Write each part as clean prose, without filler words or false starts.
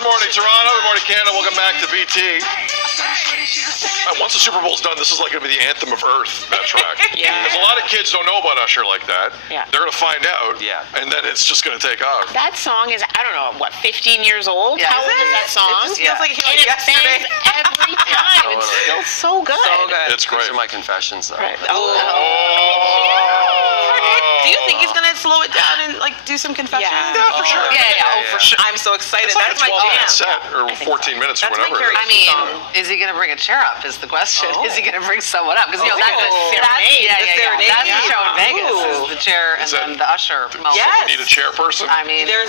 Good morning, Toronto. Good morning, Canada. Welcome back to BT. Once the Super Bowl's done, this is like going to be the anthem of Earth, that track. Yeah. Because a lot of kids don't know about Usher like that. Yeah. They're going to find out. Yeah. And then it's just going to take off. That song is, I don't know, what, 15 years old? Yeah. How old is that song? It just feels like it came and out it yesterday. bangs every time. It's still so good. So good. It's great. Those are my confessions, though. Right. Do you think he's gonna slow it down and like do some confessions? Yeah. Yeah, for sure. Yeah. For sure. I'm so excited. It's like That's a my 12-minute jam. set, or 14 minutes, or That's my whatever. karaoke it song. is. I mean, Is he going to bring a chair up is the question. Oh. Is he going to bring someone up? Because, you know, Oh. that's the Serenade. serenade. That's the show in Vegas Ooh. is the chair and Is that- then the usher moment. Yes. We need a chairperson. I mean, there's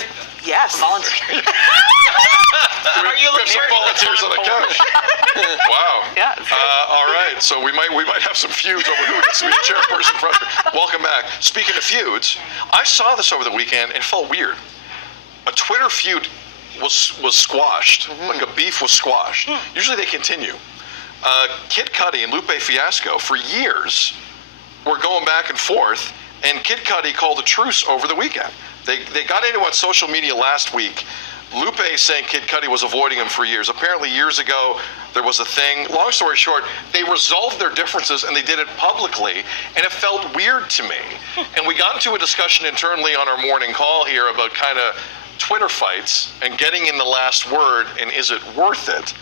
voluntary. Are you We have some volunteers on the couch. Wow. Yeah. All right. So we might have some feuds over who gets to be the chairperson for Usher. Welcome back. Speaking of feuds, I saw this over the weekend and it felt weird. A Twitter feud was squashed. Like a beef was squashed. Usually they continue. Kid Cudi and Lupe Fiasco for years were going back and forth, and Kid Cudi called a truce over the weekend. They got into it on social media last week. Lupe saying Kid Cudi was avoiding him for years. Apparently years ago there was a thing. Long story short, they resolved their differences and they did it publicly, and it felt weird to me. And we got into a discussion internally on our morning call here about kind of Twitter fights and getting in the last word, and is it worth it?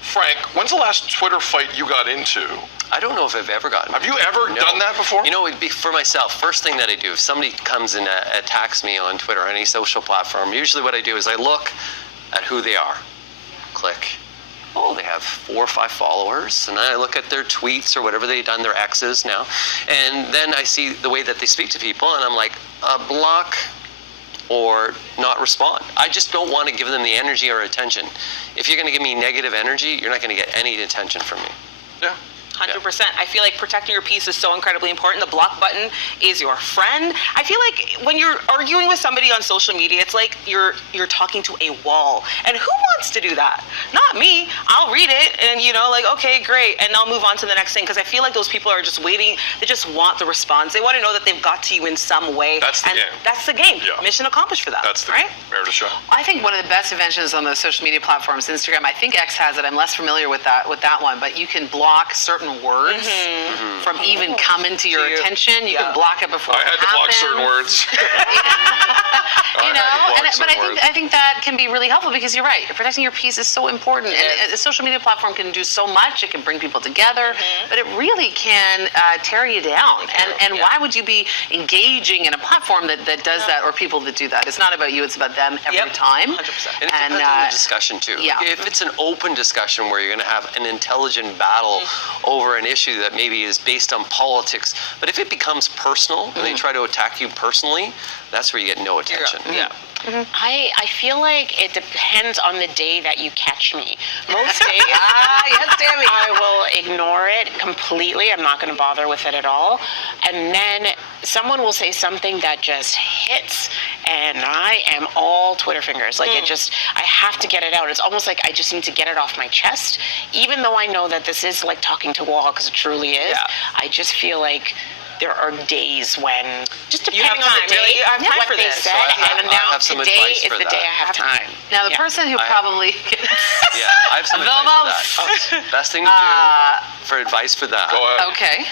Frank, when's the last Twitter fight you got into? I don't know if I've ever gotten. Have you ever done that before? You know, it'd be for myself. First thing that I do, if somebody comes and attacks me on Twitter or any social platform, usually what I do is I look at who they are. Click. Oh, they have 4 or 5 followers, and then I look at their tweets or whatever they've done, their X's now, and then I see the way that they speak to people, and I'm like, block or not respond. I just don't want to give them the energy or attention. If you're going to give me negative energy, you're not going to get any attention from me. Yeah. 100%. I feel like protecting your peace is so incredibly important. The block button is your friend. I feel like when you're arguing with somebody on social media, it's like you're talking to a wall. And who wants to do that? Not me. I'll read it and, like, okay, great. And I'll move on to the next thing, because I feel like those people are just waiting. They just want the response. They want to know that they've got to you in some way. That's the game. That's the game. Yeah. Mission accomplished for them. That's the right? Meredith Shaw. I think one of the best inventions on those social media platforms, Instagram, I think X has it. I'm less familiar with that one, but you can block certain words from even coming to your attention. You can block it before I had it to block happens. certain words. But I think that can be really helpful, because you're right. Protecting your peace is so important. And a social media platform can do so much. It can bring people together, but it really can tear you down. And why would you be engaging in a platform that does that, or people that do that? It's not about you. It's about them every time. 100%. And it depends on the discussion, too. Yeah. Like, if it's an open discussion where you're going to have an intelligent battle over an issue that maybe is based on politics, but if it becomes personal and they try to attack you personally, that's where you get no attention. Yeah. I feel like it depends on the day that you catch me. Most days, yes, Tammy. I will ignore it completely. I'm not going to bother with it at all. And then someone will say something that just hits, and I am all Twitter fingers. Like I have to get it out. It's almost like I just need to get it off my chest, even though I know that this is like talking to a wall, because it truly is. Yeah. I just feel like there are days when, just depending have on time. the day, You have time what for they this. said, So I and I now have some today advice is for the day that. I have time. Now, the person who probably gets Yeah, I have some the advice most. for that. Best thing to do for advice for that. Go ahead. Okay.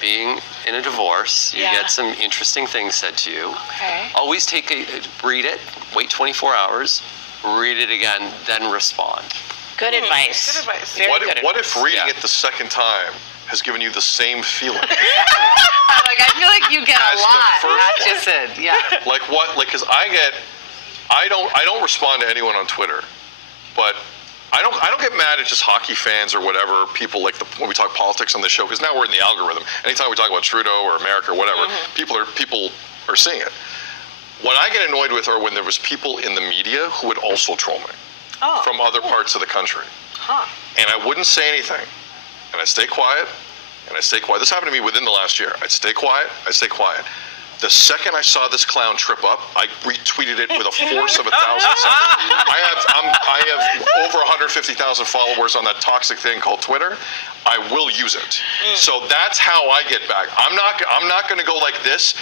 Being in a divorce, you Yeah. get some interesting things said to you. Okay. Always read it, wait 24 hours, read it again, then respond. Good advice. Good advice. Very good What if reading Yeah. it the second time has given you the same feeling? I feel like you get a As the lot. first Not one. just it. Yeah. Like what? Like, because I don't respond to anyone on Twitter, but I don't get mad at just hockey fans or whatever people like when we talk politics on this show, because now we're in the algorithm. Anytime we talk about Trudeau or America or whatever, people are seeing it. What I get annoyed with are when there was people in the media who would also troll me from other parts of the country, and I wouldn't say anything, and I stay quiet, and I stay quiet. This happened to me within the last year. I'd stay quiet. The second I saw this clown trip up, I retweeted it with a force of 1,000. I have over 150,000 followers on that toxic thing called Twitter. I will use it. So that's how I get back. I'm not going to go like this.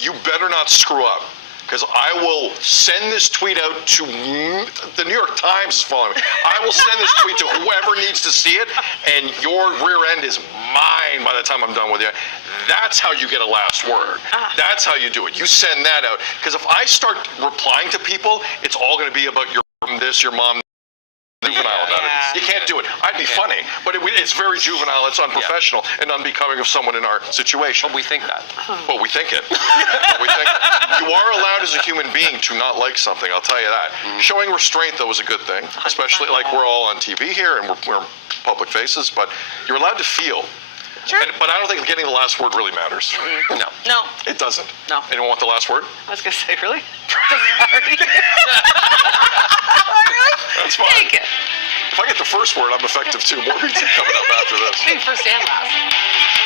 You better not screw up. because I will send this tweet out to the New York Times is following me. I will send this tweet to whoever needs to see it, and your rear end is mine by the time I'm done with you. That's how you get a last word. That's how you do it. You send that out. Because if I start replying to people, it's all going to be about your this, your mom, juvenile about it. You can't do it. I'd be funny, but it's very juvenile. It's unprofessional and unbecoming of someone in our situation. But we think that. But we think it. But we think it. You are allowed as a human being to not like something. I'll tell you that. Showing restraint, though, is a good thing, especially like we're all on TV here and we're public faces, but you're allowed to feel. Sure. But I don't think getting the last word really matters. No. No. It doesn't. No. Anyone want the last word? I was going to say, really? That's fine. Take it. If I get the first word, I'm effective too. More reason coming up after this. Big first and last.